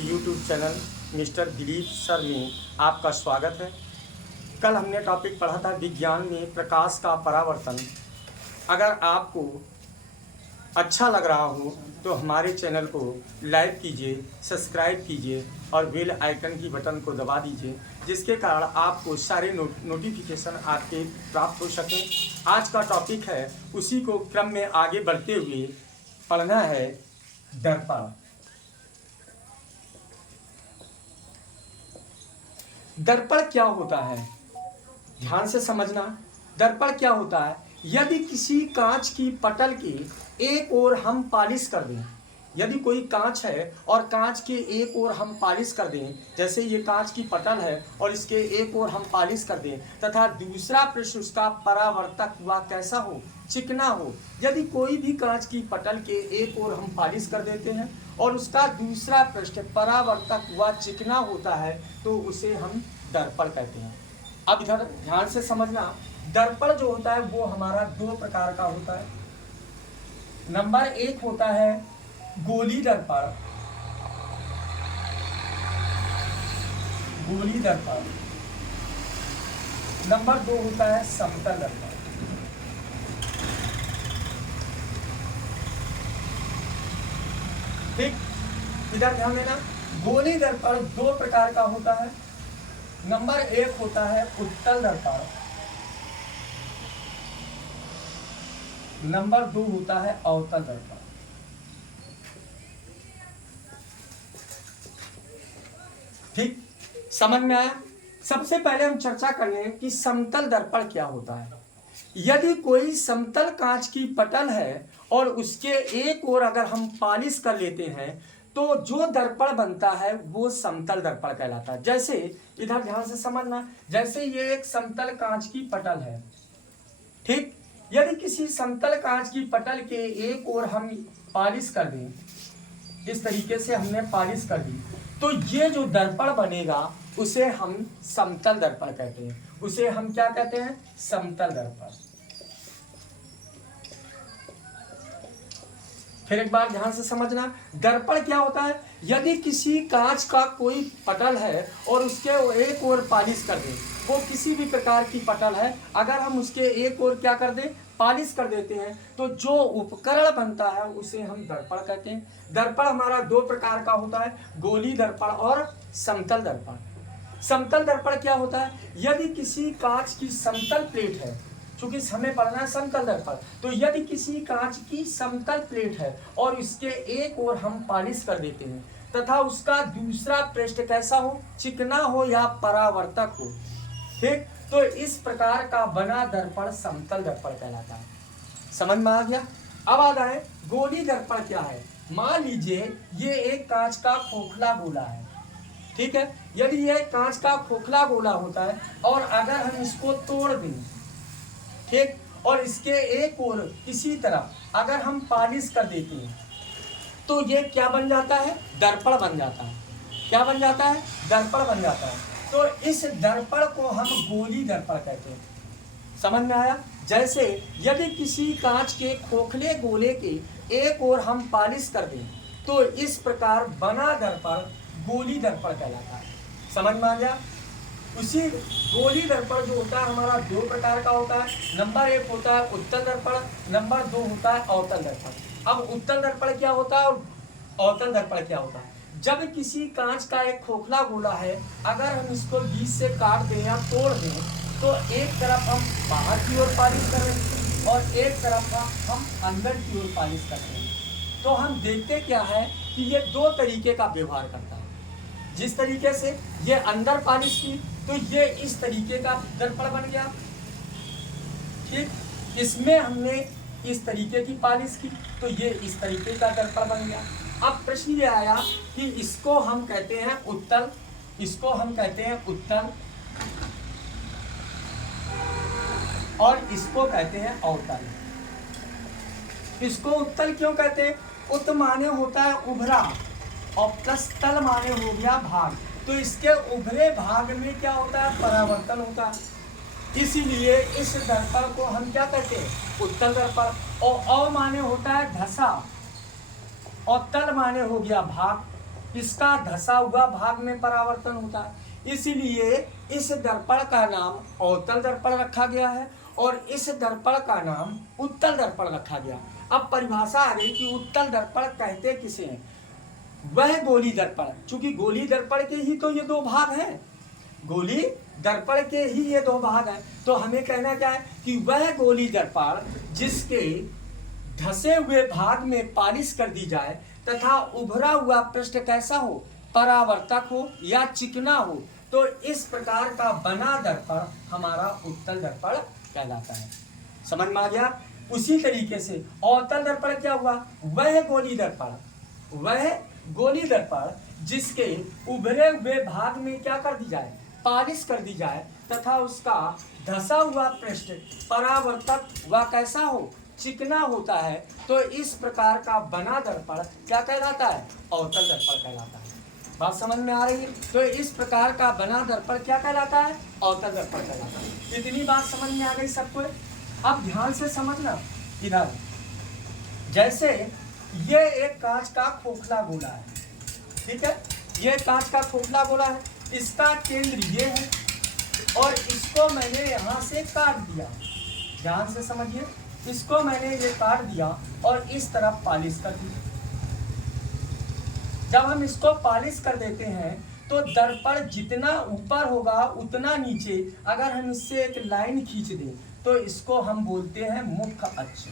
YouTube channel mister Dilip sir में आपका स्वागत है। कल हमने टॉपिक पढ़ा था विज्ञान में प्रकाश का परावर्तन। अगर आपको अच्छा लग रहा हो तो हमारे चैनल को लाइक कीजिए, सब्सक्राइब कीजिए और बेल आइकन की बटन को दबा दीजिए, जिसके कारण आपको सारे नोटिफिकेशन आपके प्राप्त हो सकें। आज का टॉपिक है, उसी को क्रम में आगे बढ़ते हुए पढ़ना है, दर्पण। दर्पण क्या होता है, ध्यान से समझना। दर्पण क्या होता है? यदि किसी कांच की पटल की एक ओर हम पालिश कर दें, यदि कोई कांच है और कांच के एक ओर हम पालिश कर दें, जैसे ये कांच की पटल है और इसके एक ओर हम पालिश कर दें, तथा दूसरा पृष्ठ उसका परावर्तक हुआ कैसा हो, चिकना हो। यदि कोई भी कांच की पटल के एक ओर हम पालिश कर देते हैं और उसका दूसरा पृष्ठ परावर्तक हुआ चिकना होता है तो उसे हम दर्पण कहते हैं। अब इधर ध्यान से समझना, दर्पण जो होता है वो हमारा दो प्रकार का होता है। नंबर एक होता है गोली दर्पण, गोली दर्पण। नंबर दो होता है समतल दर्पण। ठीक, इधर ध्यान देना, गोली दर्पण दो प्रकार का होता है। नंबर एक होता है उत्तल दर्पण, नंबर दो होता है अवतल दर्पण। ठीक, समझ में आया? सबसे पहले हम चर्चा कर लें कि समतल दर्पण क्या होता है। यदि कोई समतल कांच की पटल है और उसके एक ओर अगर हम पालिश कर लेते हैं तो जो दर्पण बनता है वो समतल दर्पण कहलाता है। जैसे इधर ध्यान से समझना, जैसे ये एक समतल कांच की पटल है, ठीक। यदि किसी समतल कांच की पटल के एक ओर हम पालिश कर दें, इस तरीके से हमने पालिश कर दी, तो ये जो दर्पण बनेगा उसे हम समतल दर्पण कहते हैं। उसे हम क्या कहते हैं? समतल दर्पण। फिर एक बार ध्यान से समझना, दर्पण क्या होता है? यदि किसी कांच का कोई पटल है और उसके एक ओर पालिश कर दें, वो किसी भी प्रकार की पटल है, अगर हम उसके एक ओर क्या कर दें, पालिश कर देते हैं, तो जो उपकरण बनता है उसे हम दर्पण कहते हैं। दर्पण हमारा दो प्रकार का होता है, गोली दर्पण और समतल दर्पण। समतल दर्पण क्या होता है? यदि किसी कांच की समतल प्लेट है, चूंकि हमें पढ़ना है समतल दर्पण, तो यदि किसी कांच की समतल प्लेट है और इसके एक ओर हम पालिश कर देते हैं तथा उसका दूसरा पृष्ठ कैसा हो, चिकना हो या परावर्तक हो, ठीक, तो इस प्रकार का बना दर्पण समतल दर्पण कहलाता है। समझ में आ गया? अब आ जाए गोली दर्पण क्या है। मान लीजिए ये एक कांच का खोखला गोला है, ठीक है। यदि यह कांच का खोखला गोला होता है और अगर हम इसको तोड़ दें, ठीक, और इसके एक ओर किसी तरह अगर हम पालिश कर देते हैं तो ये क्या बन जाता है? दर्पण बन जाता है। क्या बन जाता है? दर्पण बन जाता है। तो इस दर्पण को हम गोली दर्पण कहते हैं। समझ में आया? जैसे यदि किसी कांच के खोखले गोले के एक ओर हम पालिश कर दें तो इस प्रकार बना दर्पण गोली दर्पण कहलाता है। समझ में आ गया? उसी गोली दर्पण जो होता है हमारा दो प्रकार का होता है। नंबर एक होता है उत्तल दर्पण, नंबर दो होता है अवतल दर्पण। अब उत्तल दर्पण क्या होता है और अवतल दर्पण क्या होता है? जब किसी कांच का एक खोखला गोला है, अगर हम इसको बीच से काट दें या तोड़ दें तो एक तरफ हम बाहर की ओर पालिश करें और एक तरफ हम अंदर की ओर पालिश करते हैं। तो हम देखते क्या है कि ये दो तरीके का व्यवहार करता है। जिस तरीके से ये अंदर पालिश की तो ये इस तरीके का दर्पण बन गया, ठीक। इसमें हमने इस तरीके की पालिश की तो ये इस तरीके का दर्पण बन गया। अब प्रश्न ये आया कि इसको हम कहते हैं उत्तल, इसको हम कहते हैं उत्तल और इसको कहते हैं अवतल। इसको उत्तल क्यों कहते हैं? उत माने होता है उभरा और प्लस तल माने हो गया भाग, तो इसके उभरे भाग में क्या होता है? परावर्तन होता है। इसीलिए इस दर्पण को हम क्या कहते हैं? उत्तल दर्पण। और अव माने होता है धसा और तल माने हो गया भाग, इसका धसा हुआ भाग में परावर्तन होता है, इसलिए इस दर्पण का नाम अवतल दर्पण रखा गया है और इस दर्पण का नाम उत्तल दर्पण रखा गया। अब परिभाषा आ गई कि उत्तल दर्पण कहते किसे हैं। वह गोली दर्पण, चूंकि गोली दर्पण के ही तो ये दो भाग हैं, गोली दर्पण के ही ये दो भाग हैं, तो हमें कहना क्या है कि वह गोली दर्पण जिसके धसे हुए भाग में पालिश कर दी जाए तथा उभरा हुआ पृष्ठ कैसा हो, परावर्तक हो या चिकना हो, तो इस प्रकार का बना दर्पण हमारा उत्तल दर्पण कहलाता है। समझ में आ गया। उसी तरीके से अवतल दर्पण क्या हुआ, वह गोली दर्पण जिसके उभरे हुए भाग में क्या कर दी जाए, पालिश कर दी जाए तथा उसका धसा हुआ पृष्ठ परावर्तक व कैसा हो, चिकना होता है, तो इस प्रकार का बना दर्पण क्या कहलाता है, अवतल दर्पण कहलाता है। बात समझ में आ रही है। तो इस प्रकार का बना दर्पण क्या कहलाता है, अवतल दर्पण कहलाता है। इतनी बात समझ में आ गई सबको। अब ध्यान से समझना, इधर जैसे ये एक कांच का खोखला गोला है, ठीक है, ये कांच का खोखला गोला है, इसका केंद्र ये है और इसको मैंने यहाँ से काट दिया। ध्यान से समझिए, इसको मैंने ये काट दिया और इस तरफ पालिश कर दी। जब हम इसको पालिश कर देते हैं तो दर्पण जितना ऊपर होगा उतना नीचे, अगर हम इससे एक लाइन खींच दें तो इसको हम बोलते हैं मुख्य अक्ष,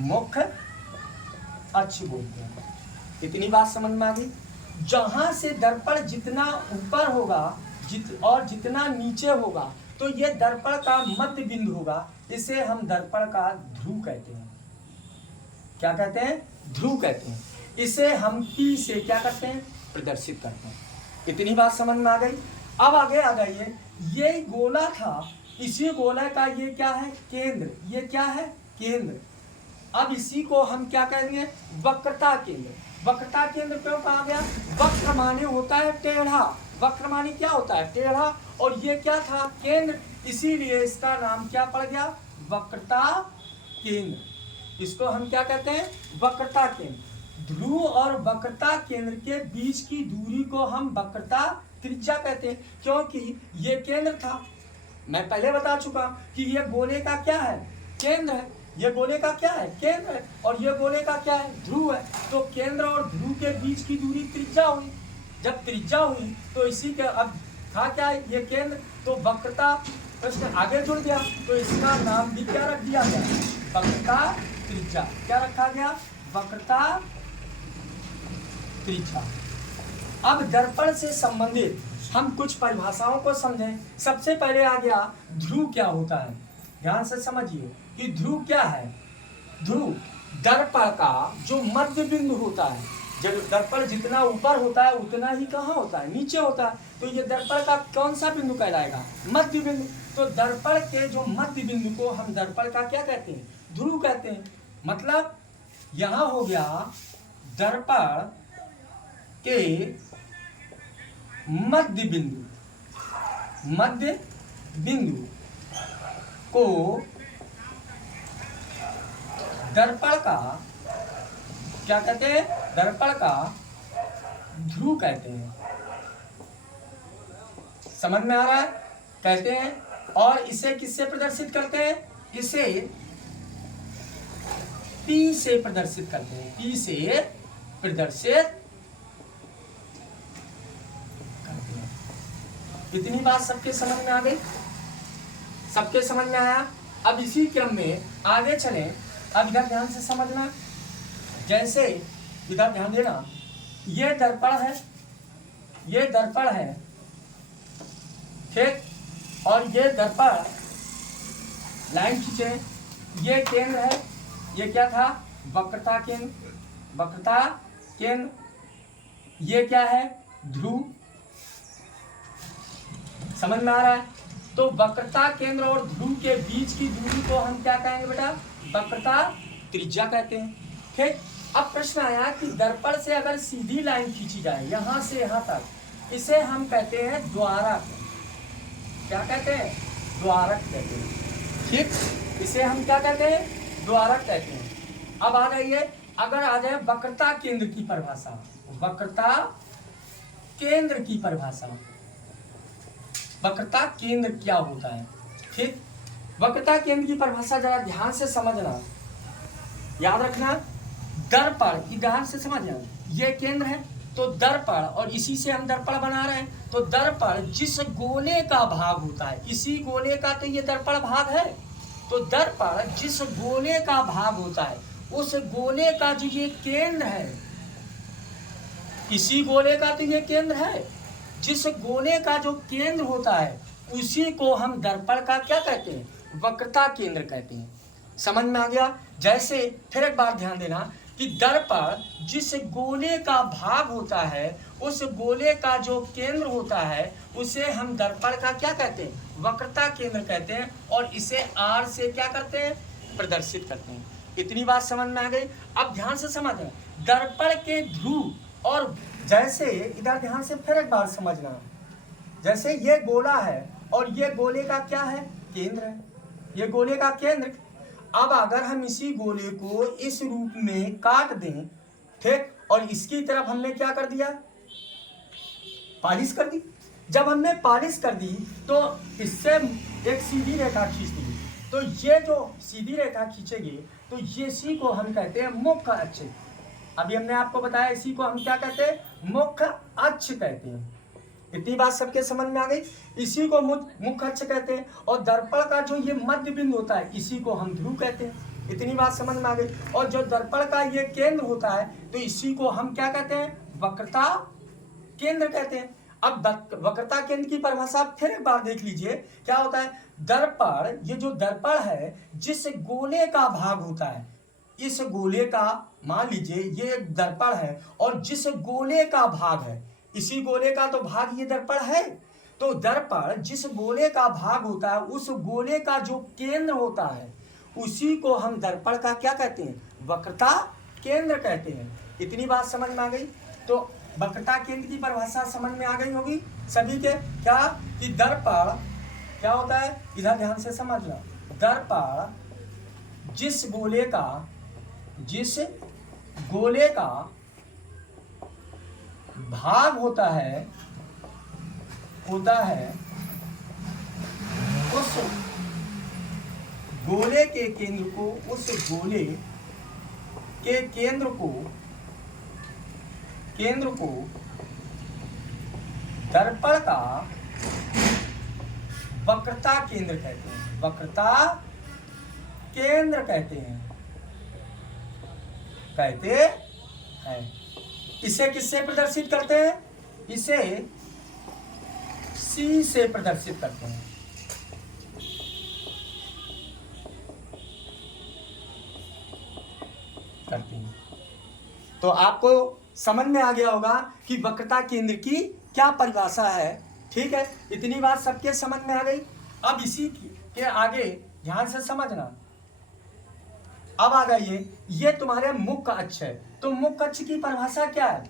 मुख्य अक्ष बोलते हैं। इतनी बात समझ में आ गई। जहां से दर्पण जितना ऊपर होगा और जितना नीचे होगा तो ये दर्पण का मध्य बिंदु होगा, इसे हम दर्पण का ध्रुव कहते हैं। क्या कहते हैं, ध्रुव कहते हैं। इसे हम P से क्या करते हैं, प्रदर्शित करते हैं। इतनी बात समझ में आ गई। अब आगे आ जाइए, ये गोला था, इसी गोला का ये क्या है, केंद्र, ये क्या है, केंद्र। अब इसी को हम क्या कहेंगे, वक्रता केंद्र। वक्रता केंद्र क्यों कहा गया, वक्र माने होता है टेढ़ा, वक्र माने क्या होता है, टेढ़ा, और ये क्या था, केंद्र, इसीलिए इसका नाम क्या पड़ गया, वक्रता केंद्र। इसको हम क्या कहते हैं, वक्रता केंद्र। ध्रुव और वक्रता केंद्र के बीच की दूरी को हम वक्रता त्रिज्या कहते हैं, क्योंकि ये केंद्र था। मैं पहले बता चुका कि ये गोले का क्या है, केंद्र है, ये गोले का क्या है, केंद्र है, और ये गोले का क्या है, ध्रुव है। तो केंद्र और ध्रुव के बीच की दूरी त्रिज्या हुई। जब त्रिज्या हुई तो इसी के, अब था क्या है, ये केंद्र, तो वक्रता प्रश्न आगे जुड़ गया, तो इसका नाम भी क्या रख दिया गया, वक्रता त्रिज्या। क्या रखा गया, वक्रता त्रिज्या। अब दर्पण से संबंधित हम कुछ परिभाषाओं को समझें। सबसे पहले आ गया ध्रुव क्या होता है। ध्यान से समझिए कि ध्रुव क्या है। ध्रुव दर्पण का जो मध्य बिंदु होता है, जब दर्पण जितना ऊपर होता है उतना ही कहाँ होता है, नीचे होता है, तो ये दर्पण का कौन सा बिंदु कहलाएगा, मध्य बिंदु। तो दर्पण के जो मध्य बिंदु को हम दर्पण का क्या कहते हैं, ध्रुव कहते हैं। मतलब यहाँ हो गया दर्पण के मध्य बिंदु, मध्य बिंदु को दर्पण का क्या कहते हैं, दर्पण का ध्रुव कहते हैं। समझ में आ रहा है, कहते हैं। और इसे किससे प्रदर्शित करते हैं, इसे P से प्रदर्शित करते हैं, P से प्रदर्शित। इतनी बात सबके समझ में आ गई, सबके समझ में आया। अब इसी क्रम में आगे चलें। अब इधर ध्यान से समझना, जैसे इधर ध्यान देना, ये दर्पण है, ये दर्पण है, ठीक, और ये दर्पण लाइन खींचे, ये केंद्र है, ये क्या था, वक्रता केंद्र, वक्रता केंद्र, ये क्या है, ध्रुव। समझ में आ रहा है। तो वक्रता केंद्र और ध्रुव के बीच की दूरी को हम क्या कहेंगे बेटा, वक्रता त्रिज्या कहते हैं। ठीक। अब प्रश्न आया कि दर्पण से अगर सीधी लाइन खींची जाए यहाँ से यहाँ तक, इसे हम कहते हैं द्वारक। क्या कहते हैं, द्वारक कहते हैं। ठीक, इसे हम क्या कहते हैं, द्वारक कहते हैं। अब आ जाइए, अगर आ जाए वक्रता केंद्र की परिभाषा, वक्रता केंद्र की परिभाषा। वक्रता केंद्र क्या होता है? ठीक, वक्रता केंद्र की परिभाषा जरा ध्यान से समझना, याद रखना। दर्पण, ध्यान से समझना, ये केंद्र है तो दर्पण, और इसी से हम दर्पण बना रहे हैं। तो दर्पण जिस गोले का भाग होता है, इसी गोले का तो ये दर्पण भाग है। तो दर्पण जिस गोले का भाग होता है, उस गोले का जो ये केंद्र है, इसी गोले का तो ये केंद्र है। जिस गोले का जो केंद्र होता है उसी को हम दर्पण का क्या कहते हैं? वक्रता केंद्र कहते हैं। समझ में आ गया? जैसे फिर एक बार ध्यान देना कि दर्पण जिस गोले का भाग होता है, उस गोले का जो केंद्र होता है उसे हम दर्पण का क्या कहते हैं? वक्रता केंद्र कहते हैं। और इसे R से क्या करते हैं? प्रदर्शित करते हैं। इतनी बात समझ में आ गई? अब ध्यान से समझना, दर्पण के ध्रुव, और जैसे इधर ध्यान से फिर एक बार समझना, जैसे ये गोला है और ये गोले का क्या है? केंद्र है। ये गोले का केंद्र। अब अगर हम इसी गोले को इस रूप में काट दें, ठीक, और इसकी तरफ हमने क्या कर दिया? पालिश कर दी। जब हमने पालिश कर दी तो इससे एक सीधी रेखा खींच दी। तो ये जो सीधी रेखा खींचेगी तो ये इसी को हम कहते हैं मुख्य अक्ष। अभी हमने आपको बताया इसी को हम क्या कहते हैं? मुख्य अक्ष कहते हैं। इतनी बात सबके समझ में आ गई? इसी को मुख्य अक्ष कहते हैं। और दर्पण का जो ये मध्य बिंदु होता है इसी को हम ध्रुव कहते हैं। इतनी बात समझ में आ गई? और जो दर्पण का ये केंद्र होता है तो इसी को हम क्या कहते हैं? वक्रता केंद्र कहते हैं। अब वक्रता केंद्र की परिभाषा फिर एक बार देख लीजिए, क्या होता है? दर्पण, ये जो दर्पण है जिस गोले का भाग होता है, इस गोले का, मान लीजिए ये एक दर्पण है और जिस गोले का भाग है, इसी गोले का तो भाग ये दर्पण है। तो दर्पण जिस गोले का भाग होता है उस गोले का जो केंद्र होता है उसी को हम दर्पण का क्या कहते हैं? वक्रता केंद्र कहते हैं। इतनी बात समझ में आ गई? तो वक्रता केंद्र की परिभाषा समझ में आ गई होगी सभी के, क्या कि दर्पण क्या होता है? इधर ध्यान से समझना, दर्पण जिस गोले का भाग होता है उस गोले के केंद्र को, उस गोले के केंद्र को दर्पण का वक्रता केंद्र कहते हैं। वक्रता केंद्र कहते हैं। इसे किससे प्रदर्शित करते हैं? इसे C से प्रदर्शित करते हैं। तो आपको समझ में आ गया होगा कि वक्रता केंद्र की क्या परिभाषा है। ठीक है, इतनी बात सबके समझ में आ गई। अब इसी के आगे ध्यान से समझना। अब आ गई ये तुम्हारे मुख्य अक्ष है। तो मुख्य अक्ष की परिभाषा क्या है?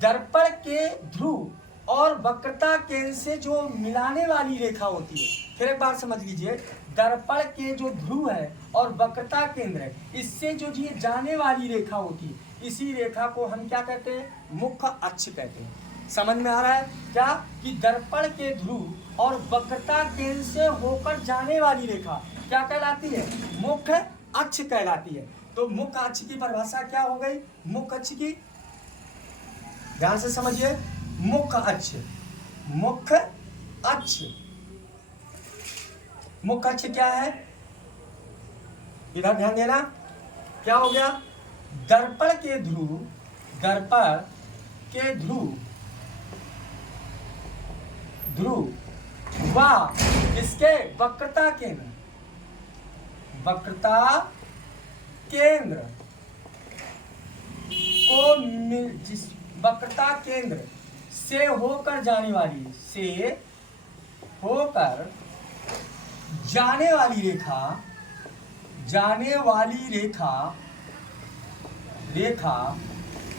दर्पण के ध्रुव और वक्रता केंद्र से जो मिलाने वाली रेखा होती है। फिर एक बार समझ लीजिए, दर्पण के जो ध्रुव है और वक्रता केंद्र है, इससे जो ये जाने वाली रेखा होती है, इसी रेखा को हम क्या कहते हैं? मुख्य अक्ष कहते हैं। समझ में आ रहा है क्या? कि दर्पण के ध्रुव और वक्रता केंद्र से होकर जाने वाली रेखा क्या कहलाती है? मुख्य अक्ष कहलाती है। तो मुख्य अक्ष की परिभाषा क्या हो गई? मुख्य अक्ष की, ध्यान से समझिए, मुख्य अक्ष क्या है? इधर ध्यान देना, क्या हो गया? दर्पण के ध्रुव व इसके वक्रता केंद्र को जिस वक्रता केंद्र से होकर जाने वाली रेखा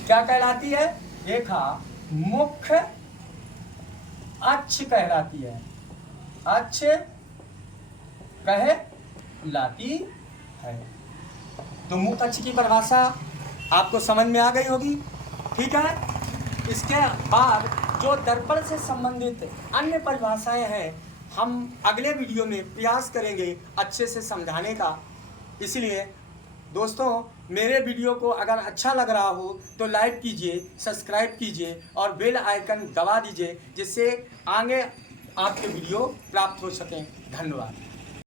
क्या कहलाती है? रेखा मुख्य अक्ष कहलाती है। अक्ष कहलाती है। तो मुख्य अक्ष की परिभाषा आपको समझ में आ गई होगी। ठीक है। इसके बाद जो दर्पण से संबंधित अन्य परिभाषाएं हैं हम अगले वीडियो में प्रयास करेंगे अच्छे से समझाने का। इसलिए दोस्तों, मेरे वीडियो को अगर अच्छा लग रहा हो तो लाइक कीजिए, सब्सक्राइब कीजिए और बेल आइकन दबा दीजिए, जिससे आगे आपके वीडियो प्राप्त हो सकें। धन्यवाद।